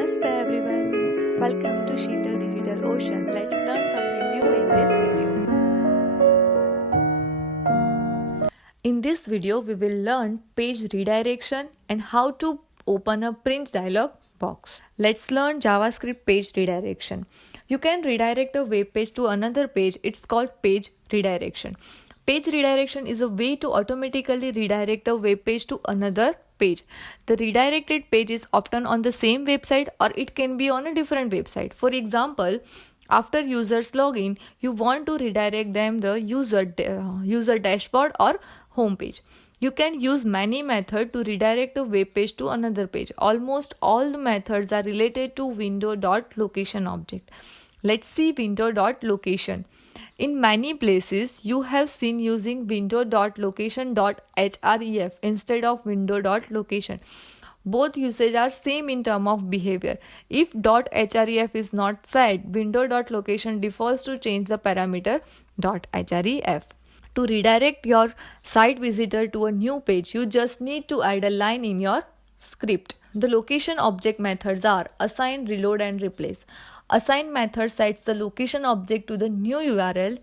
Namaste everyone. Welcome to Sheetal Digital Ocean. Let's learn something new in this video. In this video, we will learn page redirection and how to open a print dialog box. Let's learn JavaScript page redirection. You can redirect a web page to another page. It's called page redirection. Page redirection is a way to automatically redirect a web page to another page. The redirected page is often on the same website or it can be on a different website. For example, after users login, you want to redirect them the user dashboard or home page. You can use many methods to redirect a web page to another page. Almost all the methods are related to window.location object. Let's see window.location. In many places, you have seen using window.location.href instead of window.location. Both usage are same in term of behavior. If .href is not set, window.location defaults to change the parameter .href. To redirect your site visitor to a new page, you just need to add a line in your script. The location object methods are assign, reload, and replace. Assign method sets the location object to the new URL.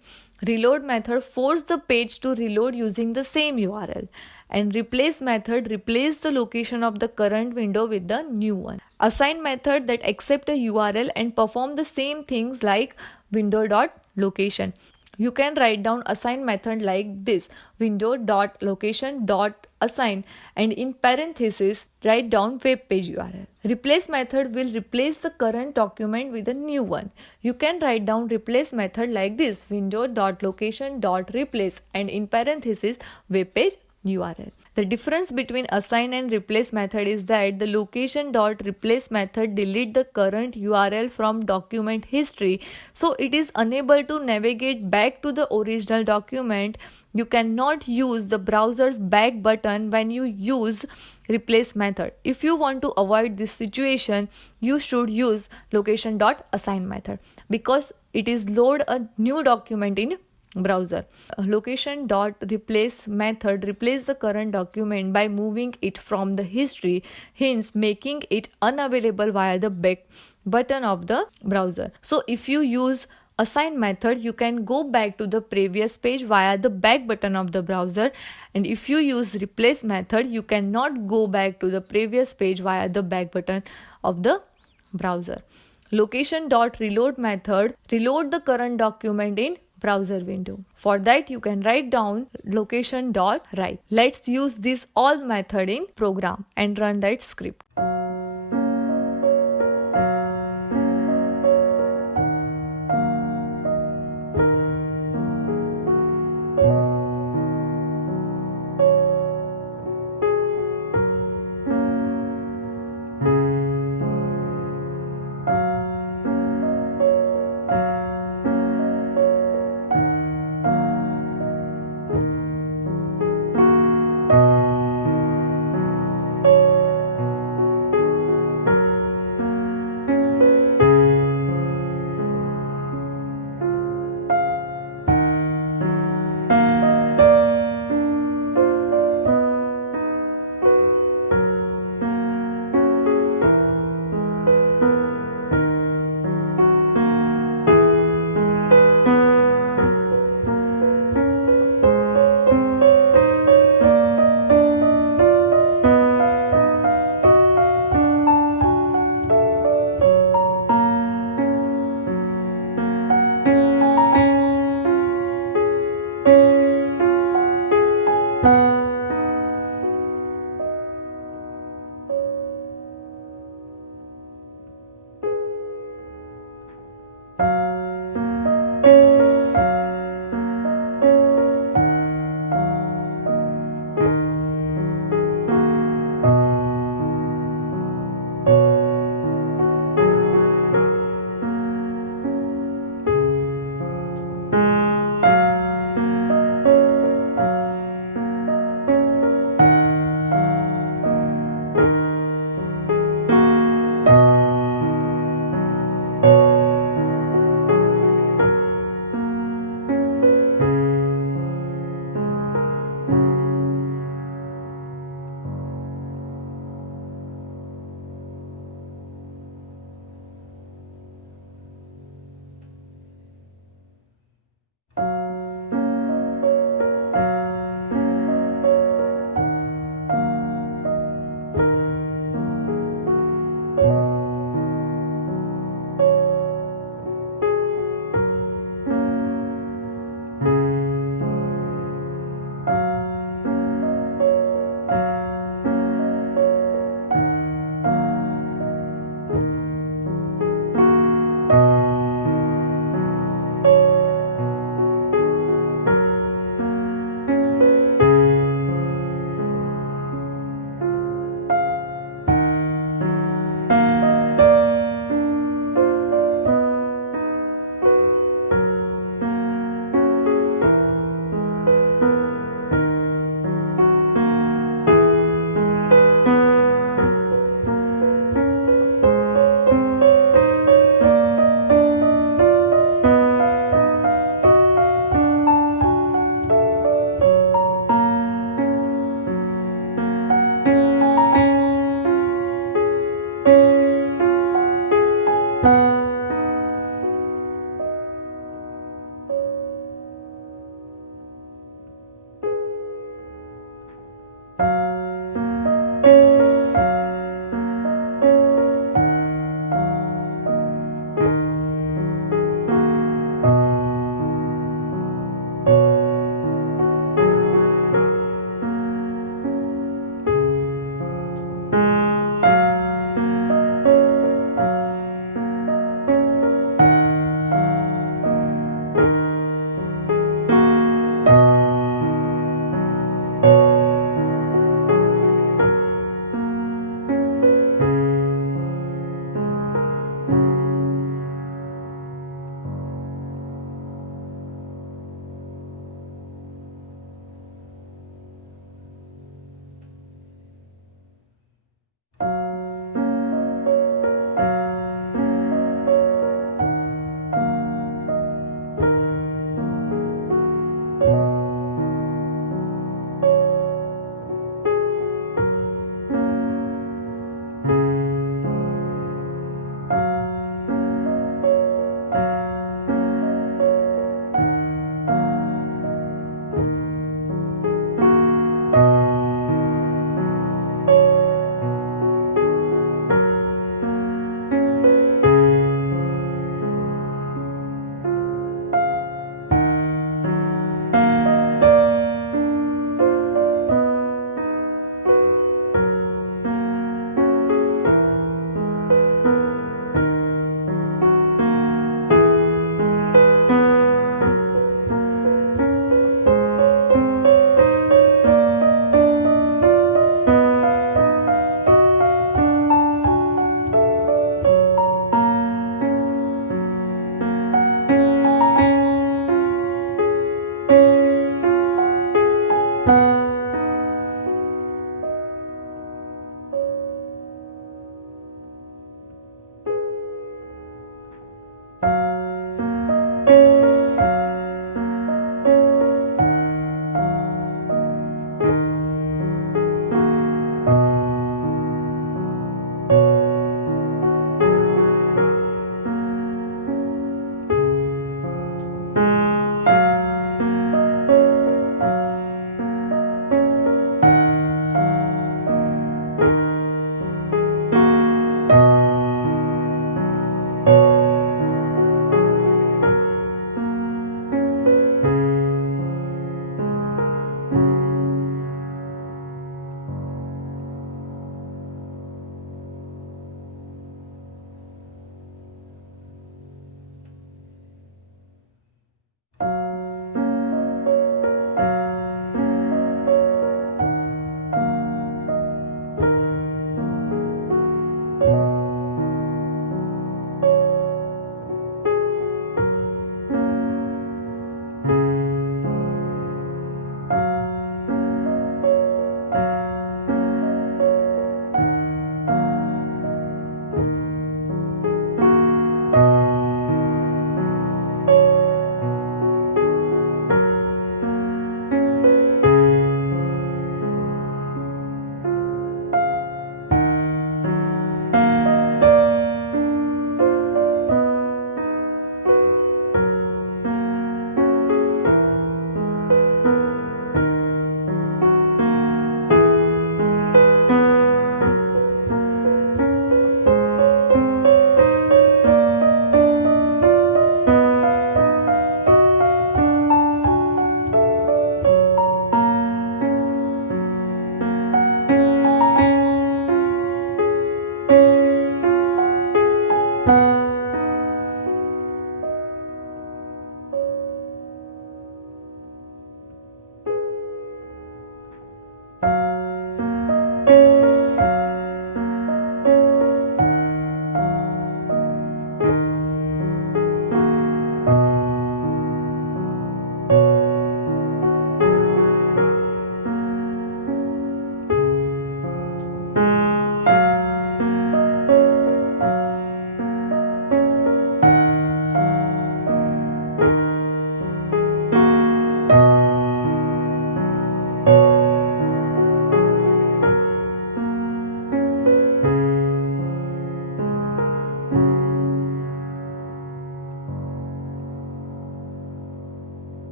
Reload method forces the page to reload using the same URL. And replace method replaces the location of the current window with the new one. Assign method that accept a URL and perform the same things like window.location. You can write down assign method like this: window.location.assign and in parentheses write down web page URL. Replace method will replace the current document with a new one. You can write down replace method like this: window.location.replace and in parentheses web page URL. The difference between assign and replace method is that the location.replace method delete the current URL from document history, so it is unable to navigate back to the original document. You cannot use the browser's back button when you use replace method. If you want to avoid this situation, you should use location.assign method because it is load a new document in browser. Location.replace method replace the current document by moving it from the history, hence making it unavailable via the back button of the browser. So if you use assign method, you can go back to the previous page via the back button of the browser, and if you use replace method, you cannot go back to the previous page via the back button of the browser. Location.reload method reload the current document in browser window. For that, you can write down location.write. Let's use this all method in program and run that script.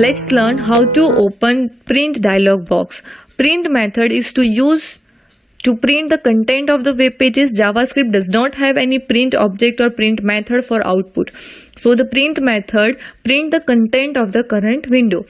Let's learn how to open print dialog box. Print method is to print the content of the web pages. JavaScript does not have any print object or print method for output. So the print method print the content of the current window.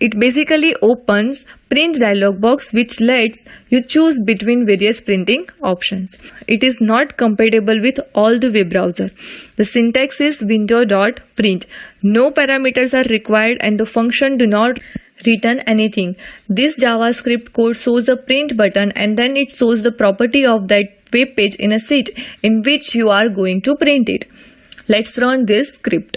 It basically opens print dialog box which lets you choose between various printing options. It is not compatible with all the web browser. The syntax is window.print. No parameters are required and the function do not return anything. This JavaScript code shows a print button and then it shows the property of that web page in a sheet in which you are going to print it. Let's run this script.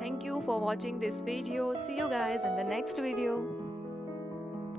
Thank you for watching this video. See you guys in the next video.